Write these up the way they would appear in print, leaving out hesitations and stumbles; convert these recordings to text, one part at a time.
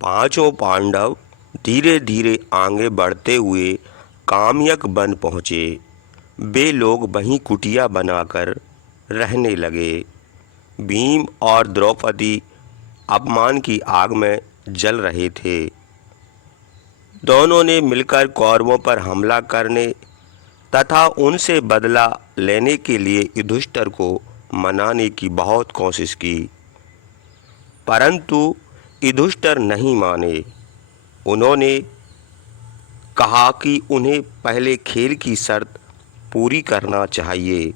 पांचों पांडव धीरे धीरे आगे बढ़ते हुए काम्यक वन पहुँचे। वे लोग वहीं कुटिया बनाकर रहने लगे। भीम और द्रौपदी अपमान की आग में जल रहे थे। दोनों ने मिलकर कौरवों पर हमला करने तथा उनसे बदला लेने के लिए युधिष्ठिर को मनाने की बहुत कोशिश की, परंतु युधिष्ठिर नहीं माने। उन्होंने कहा कि उन्हें पहले खेल की शर्त पूरी करना चाहिए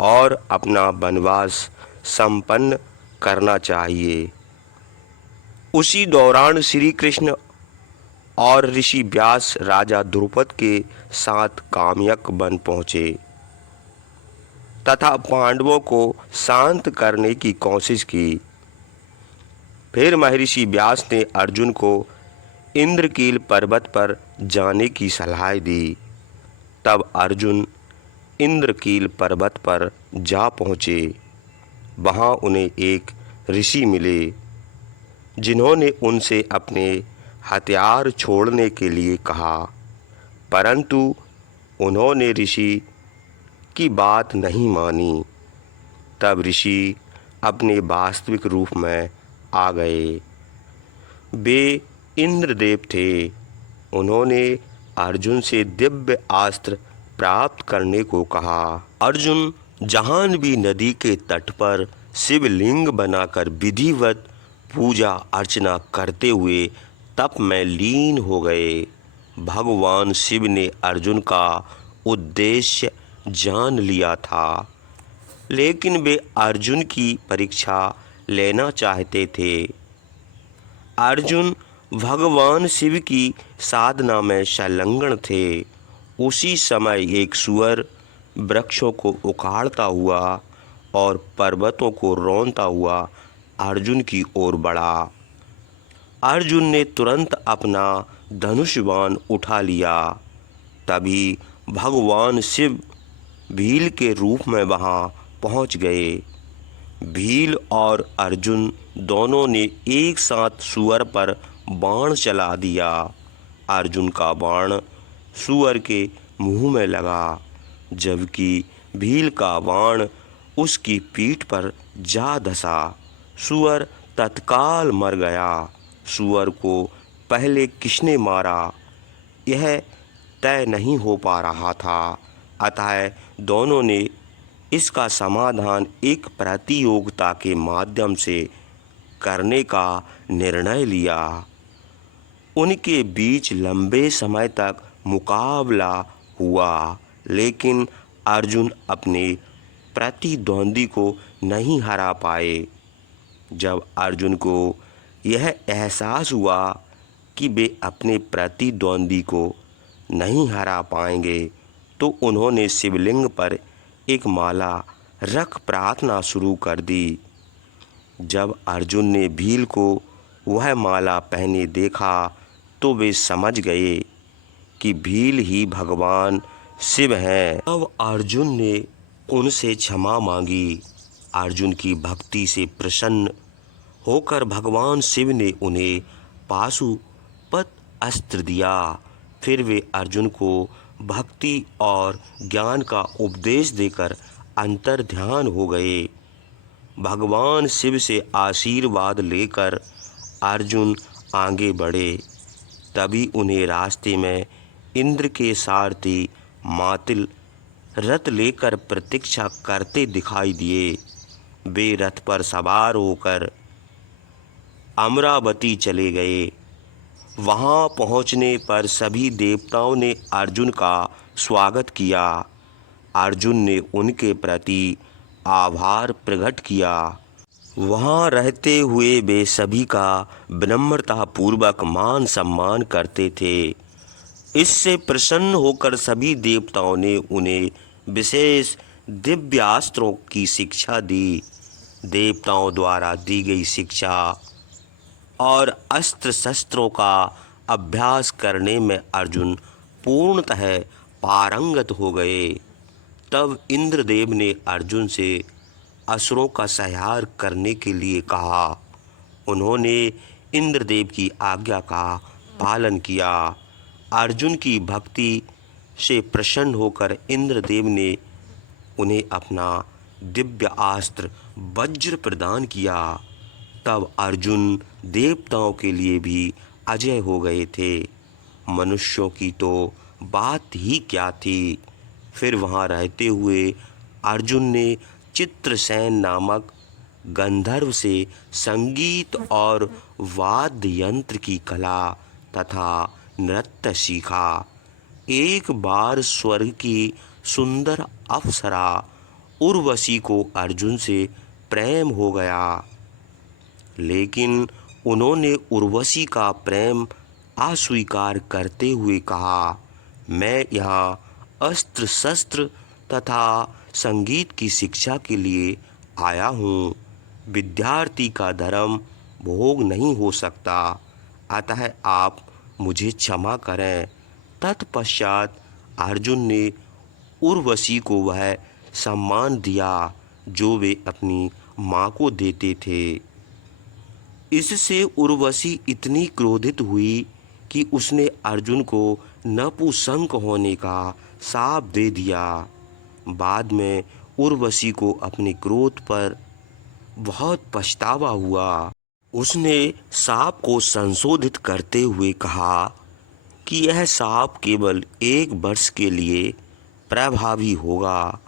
और अपना वनवास संपन्न करना चाहिए। उसी दौरान श्री कृष्ण और ऋषि व्यास राजा द्रुपद के साथ काम्यक वन पहुँचे तथा पांडवों को शांत करने की कोशिश की। फिर महर्षि व्यास ने अर्जुन को इंद्रकील पर्वत पर जाने की सलाह दी। तब अर्जुन इंद्रकील पर्वत पर जा पहुँचे। वहाँ उन्हें एक ऋषि मिले, जिन्होंने उनसे अपने हथियार छोड़ने के लिए कहा, परंतु उन्होंने ऋषि की बात नहीं मानी। तब ऋषि अपने वास्तविक रूप में आ गए। वे इंद्रदेव थे। उन्होंने अर्जुन से दिव्य अस्त्र प्राप्त करने को कहा। अर्जुन जाह्नवी नदी के तट पर शिवलिंग बनाकर विधिवत पूजा अर्चना करते हुए तप में लीन हो गए। भगवान शिव ने अर्जुन का उद्देश्य जान लिया था, लेकिन वे अर्जुन की परीक्षा लेना चाहते थे। अर्जुन भगवान शिव की साधना में संलग्न थे। उसी समय एक सूअर वृक्षों को उखाड़ता हुआ और पर्वतों को रौंदता हुआ अर्जुन की ओर बढ़ा। अर्जुन ने तुरंत अपना धनुष बाण उठा लिया। तभी भगवान शिव भील के रूप में वहां पहुंच गए। भील और अर्जुन दोनों ने एक साथ सूअर पर बाण चला दिया। अर्जुन का बाण सूअर के मुंह में लगा, जबकि भील का बाण उसकी पीठ पर जा धंसा। सूअर तत्काल मर गया। सूअर को पहले किसने मारा, यह तय नहीं हो पा रहा था। अतः दोनों ने इसका समाधान एक प्रतियोगिता के माध्यम से करने का निर्णय लिया। उनके बीच लंबे समय तक मुकाबला हुआ, लेकिन अर्जुन अपने प्रतिद्वंदी को नहीं हरा पाए। जब अर्जुन को यह एहसास हुआ कि वे अपने प्रतिद्वंदी को नहीं हरा पाएंगे, तो उन्होंने शिवलिंग पर एक माला रख प्रार्थना शुरू कर दी। जब अर्जुन ने भील को वह माला पहने देखा, तो वे समझ गए कि भील ही भगवान शिव हैं। अब अर्जुन ने उनसे क्षमा मांगी। अर्जुन की भक्ति से प्रसन्न होकर भगवान शिव ने उन्हें पाशुपत अस्त्र दिया। फिर वे अर्जुन को भक्ति और ज्ञान का उपदेश देकर अंतर्ध्यान हो गए। भगवान शिव से आशीर्वाद लेकर अर्जुन आगे बढ़े। तभी उन्हें रास्ते में इंद्र के सारथी मातिल रथ लेकर प्रतीक्षा करते दिखाई दिए। वे रथ पर सवार होकर अमरावती चले गए। वहां पहुंचने पर सभी देवताओं ने अर्जुन का स्वागत किया। अर्जुन ने उनके प्रति आभार प्रकट किया। वहां रहते हुए वे सभी का विनम्रतापूर्वक मान सम्मान करते थे। इससे प्रसन्न होकर सभी देवताओं ने उन्हें विशेष दिव्यास्त्रों की शिक्षा दी। देवताओं द्वारा दी गई शिक्षा और अस्त्र शस्त्रों का अभ्यास करने में अर्जुन पूर्णतः पारंगत हो गए। तब इंद्रदेव ने अर्जुन से असुरों का संहार करने के लिए कहा। उन्होंने इंद्रदेव की आज्ञा का पालन किया। अर्जुन की भक्ति से प्रसन्न होकर इंद्रदेव ने उन्हें अपना दिव्य अस्त्र वज्र प्रदान किया। तब अर्जुन देवताओं के लिए भी अजय हो गए थे। मनुष्यों की तो बात ही क्या थी। फिर वहाँ रहते हुए अर्जुन ने चित्रसेन नामक गंधर्व से संगीत और वाद्य यंत्र की कला तथा नृत्य सीखा। एक बार स्वर्ग की सुंदर अप्सरा उर्वशी को अर्जुन से प्रेम हो गया, लेकिन उन्होंने उर्वशी का प्रेम अस्वीकार करते हुए कहा, मैं यहाँ अस्त्र शस्त्र तथा संगीत की शिक्षा के लिए आया हूँ। विद्यार्थी का धर्म भोग नहीं हो सकता, अतः आप मुझे क्षमा करें। तत्पश्चात अर्जुन ने उर्वशी को वह सम्मान दिया जो वे अपनी माँ को देते थे। इससे उर्वशी इतनी क्रोधित हुई कि उसने अर्जुन को नपुंसक होने का शाप दे दिया। बाद में उर्वशी को अपने क्रोध पर बहुत पछतावा हुआ। उसने शाप को संशोधित करते हुए कहा कि यह शाप केवल 1 वर्ष के लिए प्रभावी होगा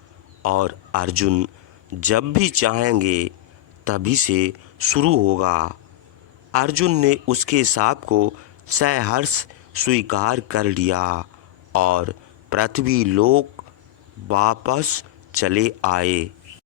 और अर्जुन जब भी चाहेंगे तभी से शुरू होगा। अर्जुन ने उसके शाप को सहर्ष स्वीकार कर लिया और पृथ्वी लोक वापस चले आए।